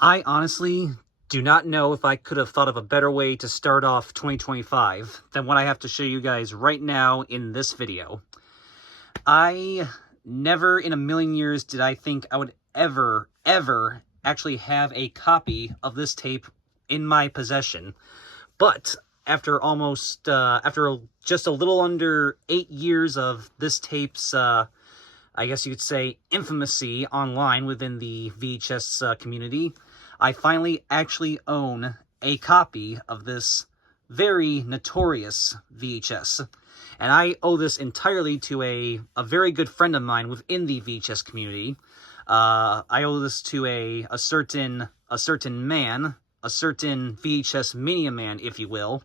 I honestly do not know if I could have thought of a better way to start off 2025 than what I have to show you guys right now in this video. I never in a million years did I think I would ever actually have a copy of this tape in my possession. But after after just a little under 8 years of this tape's, I guess you could say, infamousy online within the VHS community, I finally actually own a copy of this very notorious VHS. And I owe this entirely to a very good friend of mine within the VHS community. I owe this to a certain man, a certain VHS mania man, if you will,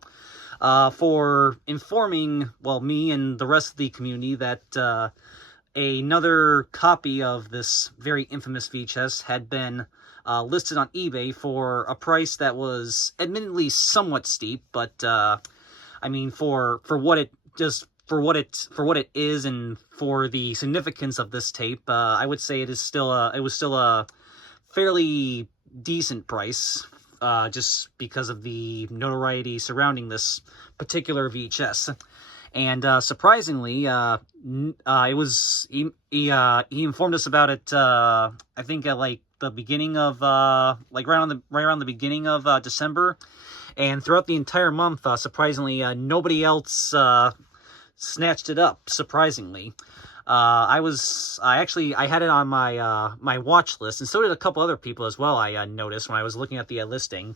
for informing, well, me and the rest of the community that another copy of this very infamous VHS had been listed on eBay for a price that was admittedly somewhat steep, but I mean, for what it is and for the significance of this tape, I would say it was still a fairly decent price, just because of the notoriety surrounding this particular VHS. And surprisingly, it was he informed us about it. I think at like the beginning of right around the beginning of December, and throughout the entire month, surprisingly, nobody else snatched it up. Surprisingly, I had it on my my watch list, and so did a couple other people as well. I noticed when I was looking at the listing.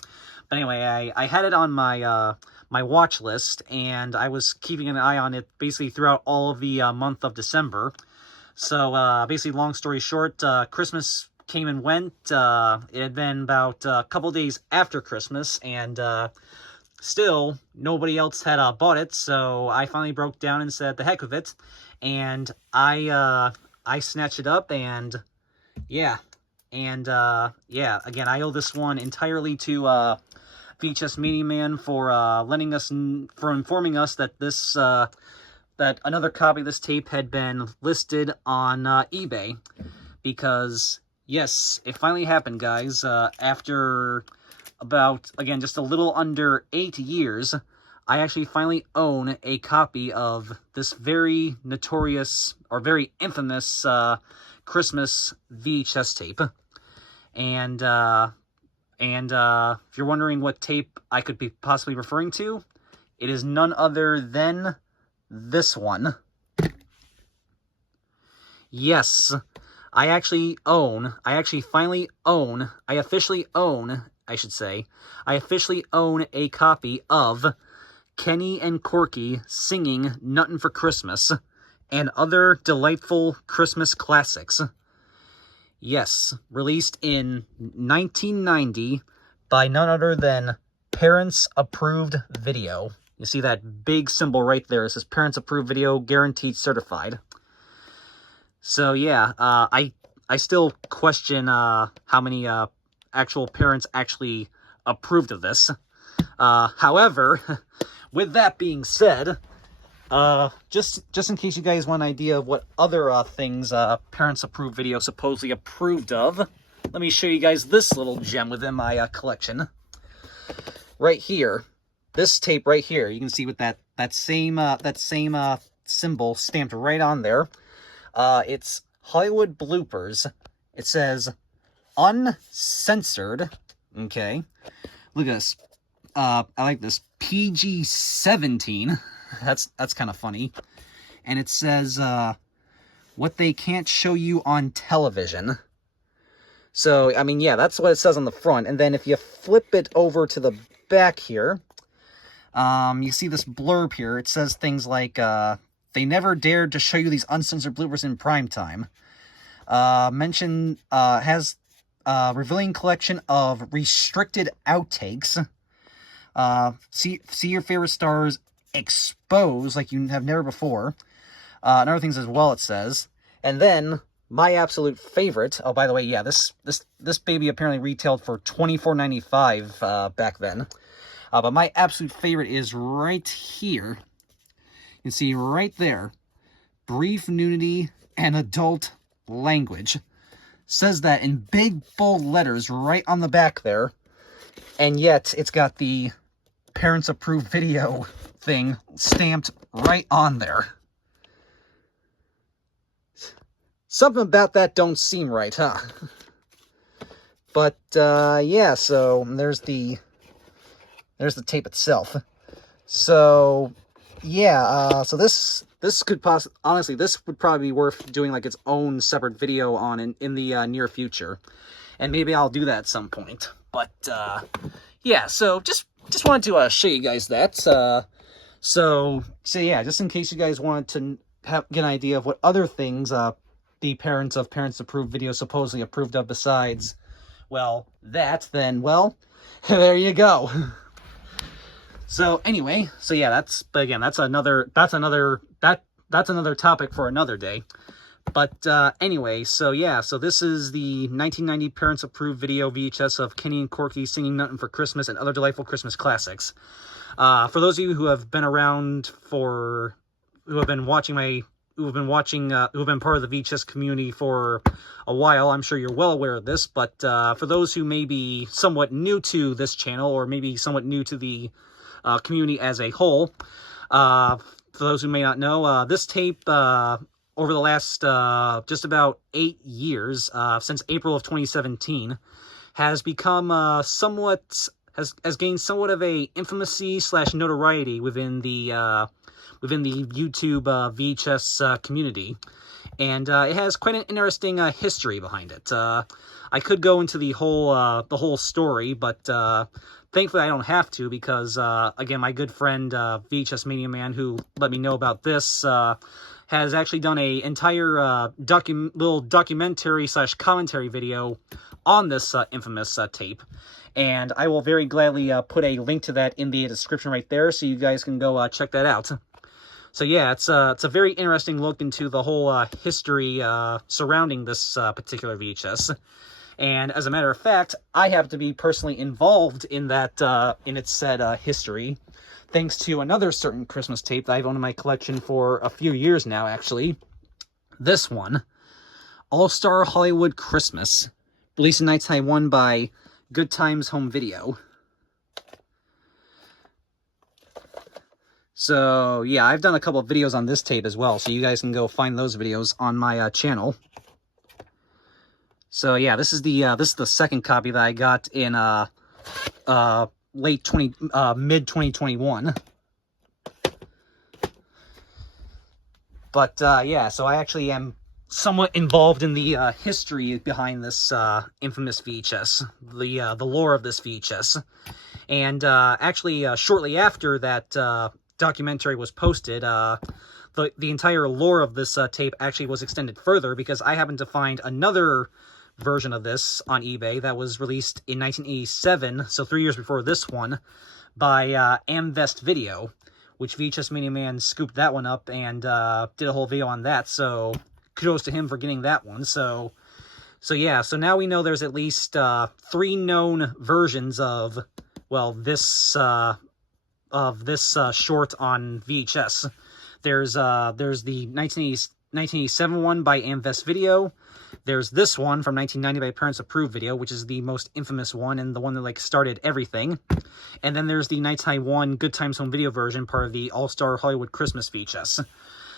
But anyway, I had it on my my watch list, and I was keeping an eye on it basically throughout all of the month of December. So basically, long story short, Christmas came and went. It had been about a couple days after Christmas, and still nobody else had bought it. So I finally broke down and said, "The heck with it," and I snatched it up, and yeah, yeah. Again, I owe this one entirely to VHS Mania Man for informing us that this that another copy of this tape had been listed on eBay, because yes, it finally happened, guys. After about, again, just a little under 8 years, I actually finally own a copy of this very notorious or very infamous Christmas VHS tape. And if you're wondering what tape I could be possibly referring to, it is none other than this one. Yes, I officially own a copy of Kenny and Corky singing Nuttin' for Christmas and other delightful Christmas classics. Yes, released in 1990 by none other than Parents Approved Video. You see that big symbol right there. It says Parents Approved Video, guaranteed certified. So yeah, I still question how many actual parents actually approved of this. However, with that being said, just in case you guys want an idea of what other things Parents Approved Video supposedly approved of, let me show you guys this little gem within my collection. Right here, this tape right here, you can see with that same symbol stamped right on there. It's Hollywood Bloopers. It says uncensored. Okay, look at this. I like this, PG-17. That's kind of funny. And it says, what they can't show you on television. So, I mean, yeah, that's what it says on the front. And then if you flip it over to the back here, you see this blurb here. It says things like, they never dared to show you these uncensored bloopers in prime time. Has revealing collection of restricted outtakes. See your favorite stars exposed like you have never before. And other things as well, it says. And then my absolute favorite. Oh, by the way, yeah, this baby apparently retailed for $24.95 back then. But my absolute favorite is right here. You can see right there, brief nudity and adult language. says that in big, bold letters right on the back there. And yet, it's got the Parents Approved Video thing stamped right on there. Something about that don't seem right, huh? But, yeah, so there's the tape itself. So, yeah, so this could honestly, this would probably be worth doing, like, its own separate video on in the near future. And maybe I'll do that at some point. But, yeah, so just wanted to show you guys that. So yeah, just in case you guys wanted to get an idea of what other things the parents of Parents Approved Video supposedly approved of besides, well, that, then, well, there you go. So anyway, so yeah, that's another topic for another day. But anyway, so yeah, so this is the 1990 Parents Approved Video VHS of Kenny and Corky singing "Nuttin' for Christmas" and other delightful Christmas classics. For those of you who have been around who have been part of the VHS community for a while, I'm sure you're well aware of this. But for those who may be somewhat new to this channel, or maybe somewhat new to the community as a whole, for those who may not know, this tape, over the last just about 8 years, since April of 2017, has become has gained somewhat of a infamousy / notoriety within the YouTube VHS community, and it has quite an interesting history behind it. I could go into the whole story, but thankfully I don't have to, because again, my good friend VHS Mania Man, who let me know about this, has actually done a entire little documentary / commentary video on this infamous tape, and I will very gladly put a link to that in the description right there, so you guys can go check that out. So yeah, it's a very interesting look into the whole history surrounding this particular VHS. And as a matter of fact, I happen to be personally involved in that in its said history, thanks to another certain Christmas tape that I've owned in my collection for a few years now, actually. This one, All-Star Hollywood Christmas, released in 1991 by GoodTimes Home Video. So, yeah, I've done a couple of videos on this tape as well, so you guys can go find those videos on my channel. So, yeah, this is the second copy that I got in mid 2021. But yeah, so I actually am somewhat involved in the history behind this infamous VHS, the lore of this VHS. And actually, shortly after that documentary was posted, the entire lore of this tape actually was extended further, because I happened to find another version of this on eBay that was released in 1987, so 3 years before this one, by Amvest Video, which VHS Mania Man scooped that one up and did a whole video on that, so kudos to him for getting that one. So yeah, so now we know there's at least 3 known versions of, well, this short on VHS. There's the 1987 one by Amvest Video. There's this one from 1990 by Parents Approved Video, which is the most infamous one and the one that, like, started everything. And then there's the 1991 GoodTimes Home Video version, part of the All-Star Hollywood Christmas VHS.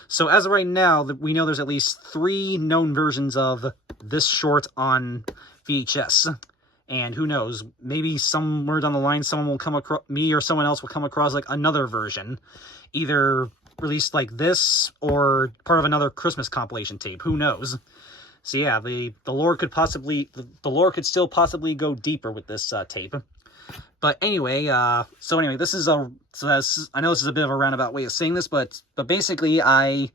So as of right now, we know there's at least 3 known versions of this short on VHS. And who knows, maybe somewhere down the line, someone will come across, me or someone else will come across, like, another version, either released like this or part of another Christmas compilation tape. Who knows? So yeah, the lore could still possibly go deeper with this tape. But anyway, I know this is a bit of a roundabout way of saying this, but basically I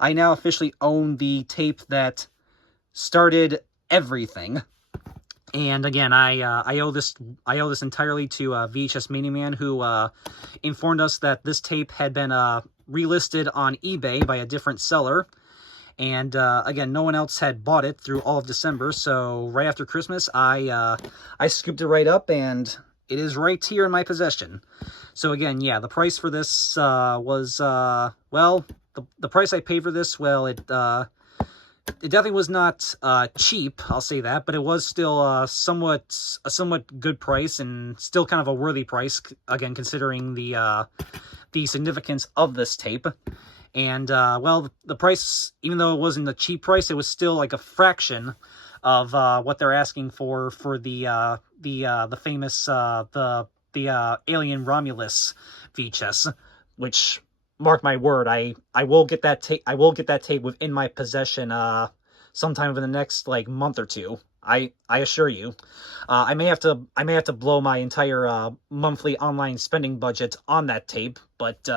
now officially own the tape that started everything. And again, I owe this entirely to VHS Mania Man, who informed us that this tape had been relisted on eBay by a different seller. And again, no one else had bought it through all of December, so right after Christmas, I scooped it right up, and it is right here in my possession. So again, yeah, the price for this was, well, the price I paid for this, well, It definitely was not cheap, I'll say that, but it was still a somewhat good price, and still kind of a worthy price, again, considering the significance of this tape. And, well, the price, even though it wasn't a cheap price, it was still like a fraction of what they're asking for the famous Alien Romulus VHS, which, mark my word, I will get that tape. I will get that tape within my possession sometime within the next like month or two. I assure you. I may have to blow my entire monthly online spending budget on that tape, but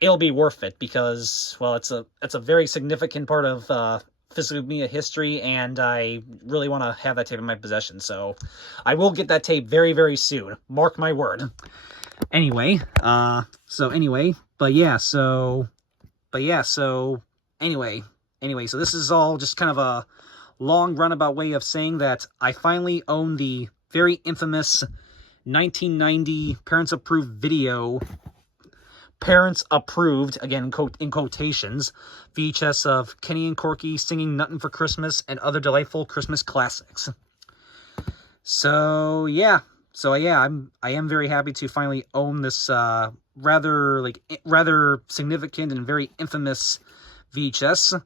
it'll be worth it because, well, it's a very significant part of physical media history, and I really want to have that tape in my possession. So I will get that tape very, very soon. Mark my word. Anyway, so this is all just kind of a long roundabout way of saying that I finally own the very infamous 1990 Parents Approved, again in quotations, VHS of Kenny and Corky singing Nuttin' for Christmas and other delightful Christmas classics. So yeah, I am very happy to finally own this rather significant and very infamous VHS,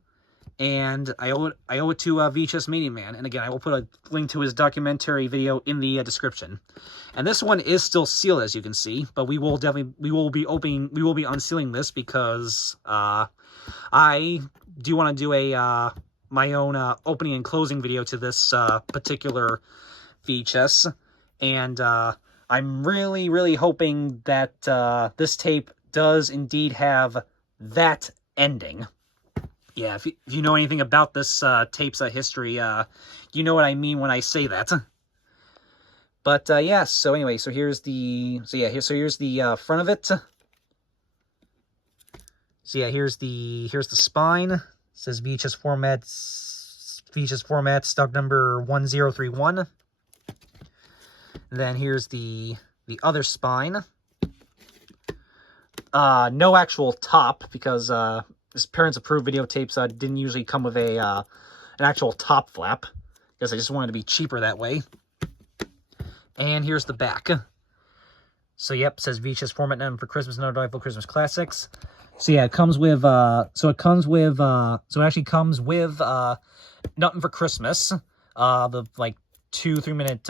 and I owe it to VHS Mania Man. And again, I will put a link to his documentary video in the description. And this one is still sealed, as you can see, but we will be unsealing this because I do want to do a my own opening and closing video to this particular VHS, and I'm really hoping that this tape does indeed have that ending. Yeah, if you know anything about this tape's history, you know what I mean when I say that. But yeah, so anyway, so here's the here's the front of it. So yeah, here's the spine. It says VHS format stock number 1031. Then here's the other spine. No actual top, because this Parents Approved videotapes didn't usually come with a an actual top flap, because I just wanted to be cheaper that way. And here's the back. So yep, it says VHS format number for Christmas and other delightful Christmas classics. So yeah, it comes with so it actually comes with Nuttin' for Christmas, the like 2-3 minute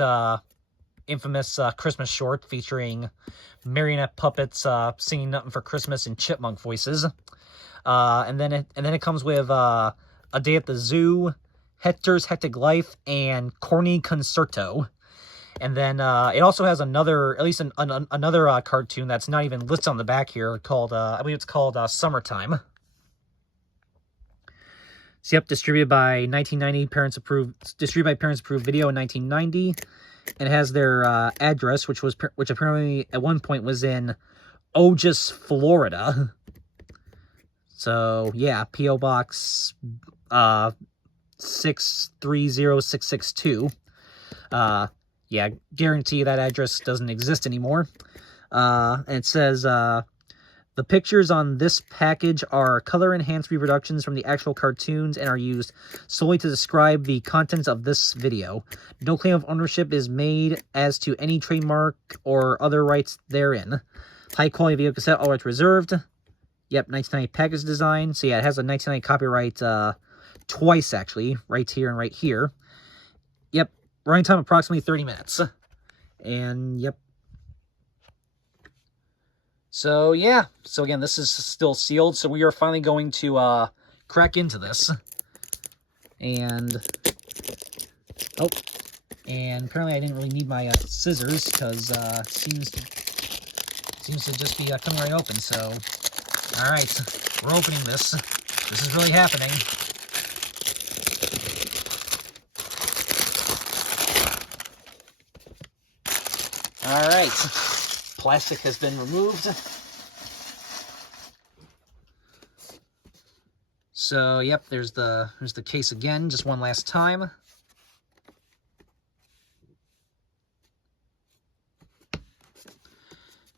infamous Christmas short featuring marionette puppets singing Nuttin' for Christmas in chipmunk voices. And then it comes with A Day at the Zoo, Hector's Hectic Life, and Corny Concerto. And then it also has another cartoon that's not even listed on the back here, called I believe it's called Summertime. So yep, distributed by Parents Approved Video in 1990, and it has their address, which apparently at one point was in Ogis, Florida. So yeah, P.O. Box 630662. Yeah, guarantee that address doesn't exist anymore. And it says, the pictures on this package are color-enhanced reproductions from the actual cartoons and are used solely to describe the contents of this video. No claim of ownership is made as to any trademark or other rights therein. High-quality video cassette, all rights reserved. Yep, 1990 package design. So yeah, it has a 1990 copyright twice, actually, right here and right here. Yep. Running time approximately 30 minutes. And, yep. So, yeah. So, again, this is still sealed. So, we are finally going to crack into this. And, oh. And apparently I didn't really need my scissors, because it seems to just be coming right open. So, alright. We're opening this. This is really happening. Alright, plastic has been removed. So, yep, there's the case again, just one last time.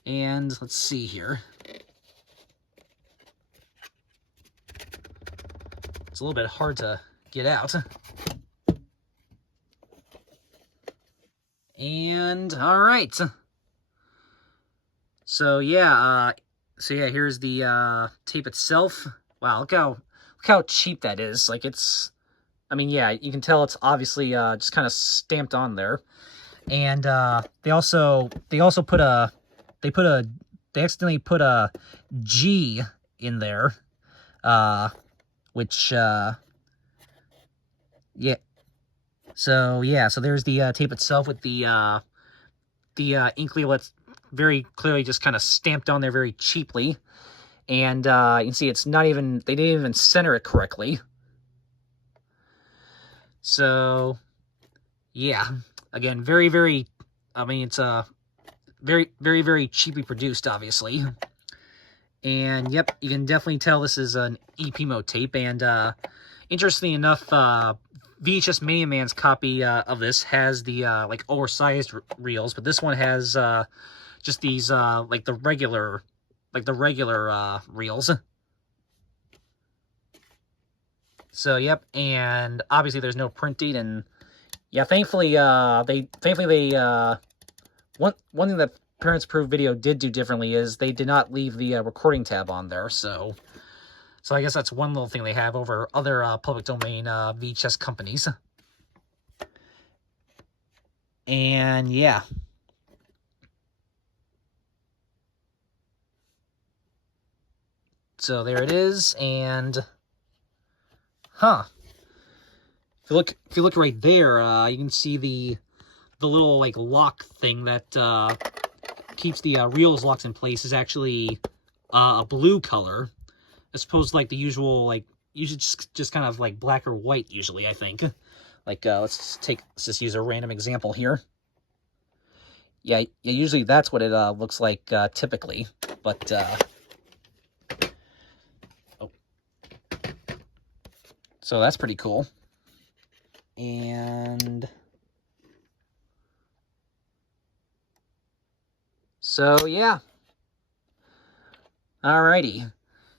And let's see here. It's a little bit hard to get out. And all right. So yeah, here's the tape itself. Wow, look how cheap that is. Like, it's, I mean, yeah, you can tell it's obviously just kind of stamped on there. And they accidentally put a G in there, which yeah. So there's the tape itself with the ink leaflets very clearly just kind of stamped on there very cheaply. And you can see it's not even, they didn't even center it correctly. So yeah, again, very, very, I mean, it's very, very, very cheaply produced, obviously. And yep, you can definitely tell this is an EP mode tape. And interestingly enough, VHS Mania Man's copy of this has the like oversized reels, but this one has just these like the regular reels. So yep, and obviously there's no printing, and yeah, thankfully one thing that Parents Approved Video did do differently is they did not leave the recording tab on there. So I guess that's one little thing they have over other public domain VHS companies. And yeah. So there it is, and if you look right there, you can see the little like lock thing that keeps the reels locked in place is actually a blue color, as opposed to like the usual, like usually just kind of like black or white usually, I think. Like let's just use a random example here. Yeah, usually that's what it looks like typically, but so that's pretty cool. And so yeah. Alrighty.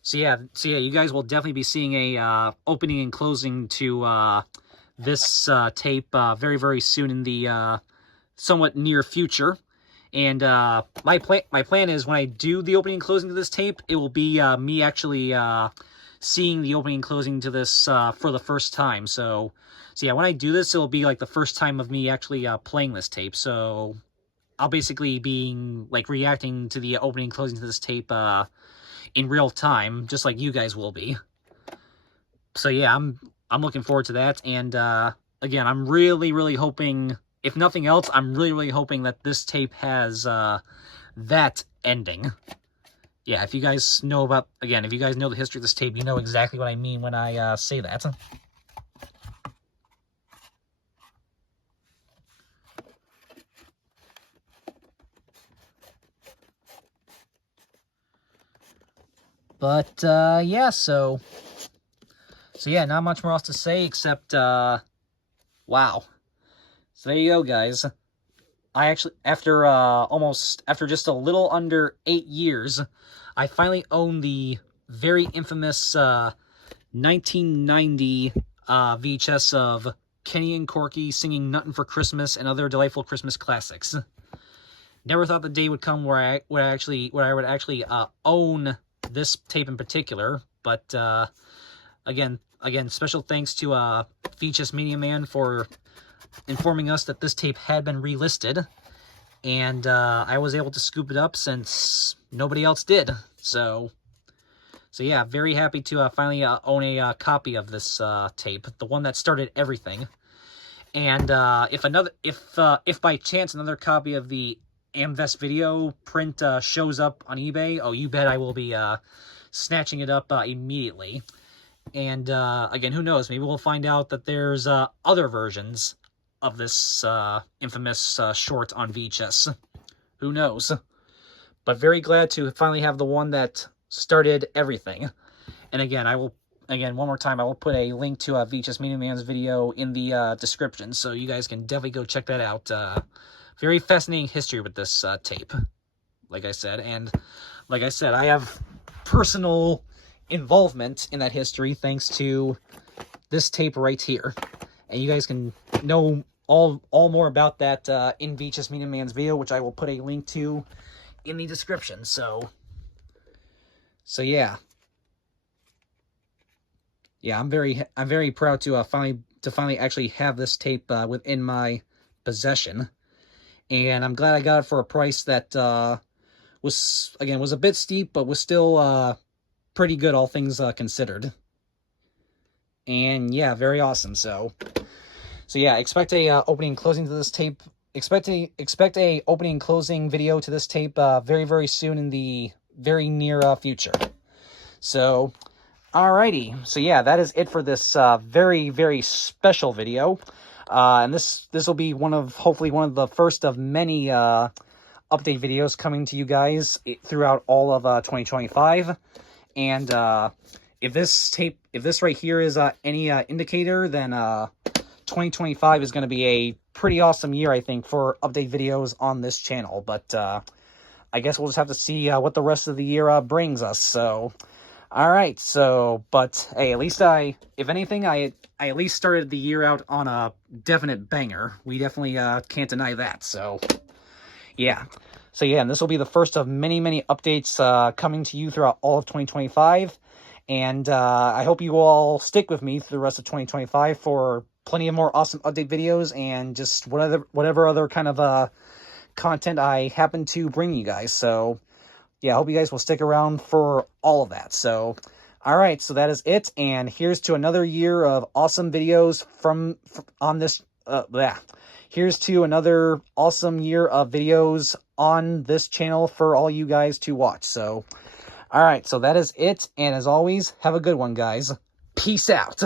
So yeah, you guys will definitely be seeing a opening and closing to this tape very, very soon in the somewhat near future. And my plan is when I do the opening and closing to this tape, it will be me actually seeing the opening and closing to this for the first time. So yeah, when I do this, it'll be like the first time of me actually playing this tape. So I'll basically be like reacting to the opening and closing to this tape in real time, just like you guys will be. So yeah, I'm looking forward to that. And again, I'm really, really hoping, if nothing else, I'm really, really hoping that this tape has that ending. Yeah, if you guys know about, again, if you guys know the history of this tape, you know exactly what I mean when I say that. But yeah, so yeah, not much more else to say except wow. So there you go, guys. I actually, after just a little under 8 years, I finally own the very infamous 1990 VHS of Kenny and Corky singing "Nuttin' for Christmas" and other delightful Christmas classics. Never thought the day would come where I would actually own this tape in particular, but again, special thanks to VHS Mania Man for informing us that this tape had been relisted, and I was able to scoop it up since nobody else did. So yeah, very happy to finally own a copy of this tape, the one that started everything. And if by chance another copy of the Amvest video print shows up on eBay, oh, you bet I will be snatching it up immediately. And again, who knows, maybe we'll find out that there's other versions of this infamous short on VHS. Who knows? But very glad to finally have the one that started everything. And again, one more time, I will put a link to VHS Mania Man's video in the description, so you guys can definitely go check that out. Very fascinating history with this tape, like I said. And like I said, I have personal involvement in that history thanks to this tape right here. And you guys can know all more about that in VHS Media Man's video, which I will put a link to in the description. So yeah. Yeah, I'm very proud to finally actually have this tape within my possession. And I'm glad I got it for a price that was a bit steep, but was still pretty good, all things considered. And yeah, very awesome. So yeah, expect a opening and closing to this tape. Expect a opening and closing video to this tape very soon in the very near future. So alrighty, so yeah, that is it for this very special video. And this will be hopefully one of the first of many update videos coming to you guys throughout all of 2025. And if this right here is any indicator, then 2025 is going to be a pretty awesome year, I think, for update videos on this channel. But I guess we'll just have to see what the rest of the year brings us. So, all right. So, but hey, at least if anything, I at least started the year out on a definite banger. We definitely can't deny that. So, yeah. So yeah, and this will be the first of many updates coming to you throughout all of 2025. And I hope you all stick with me through the rest of 2025 for plenty of more awesome update videos and just whatever other kind of content I happen to bring you guys. So yeah, I hope you guys will stick around for all of that. So all right, so that is it, and here's to another year of awesome videos on this. Here's to another awesome year of videos on this channel for all you guys to watch. So all right, so that is it, and as always, have a good one, guys. Peace out.